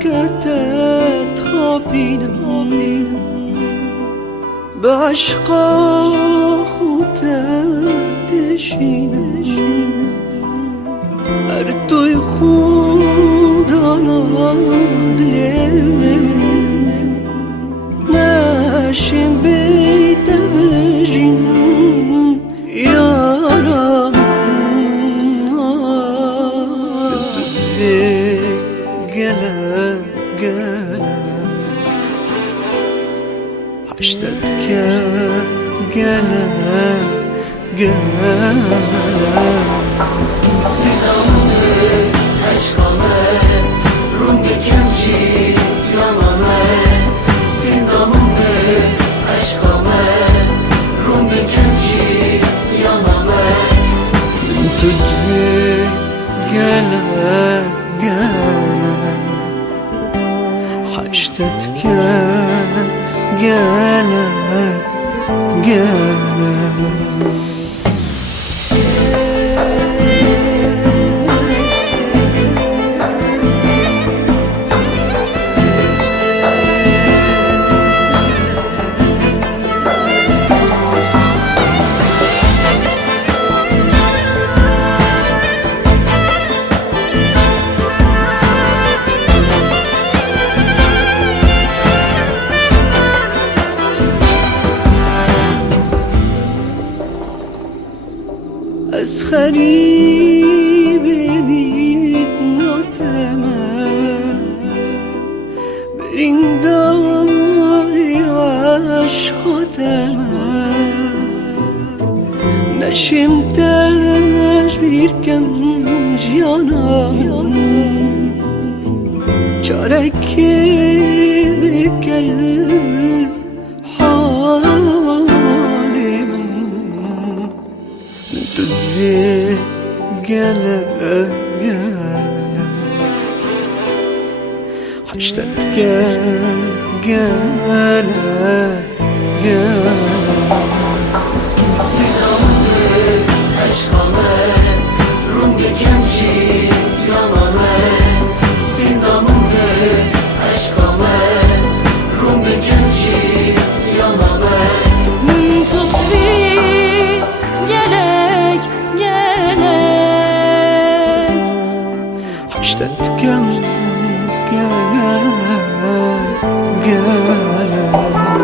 ملكتت خابينم بعشقا خوتت تشينم أردو يخودانا دليم ناشم بيت بجين يا رب قلق حشتتك قلق Sevdamı, aşkımı, Rum bekemci yalanı. Sevdamı, aşkımı, Rum bekemci yalanı. تدفي قلق حشتتك قلق از خریب دید ناتمام برین داری عشق تمام نشیم تجبیر کم جانم چارکی بکل تدفي قلق حشتتك قلق Sevdamı, aşkımı, Rum bekemci yalanı. Sevdamı, aşkımı, Rum bekemci yalanı. Tutfi gelek حشتتك قلق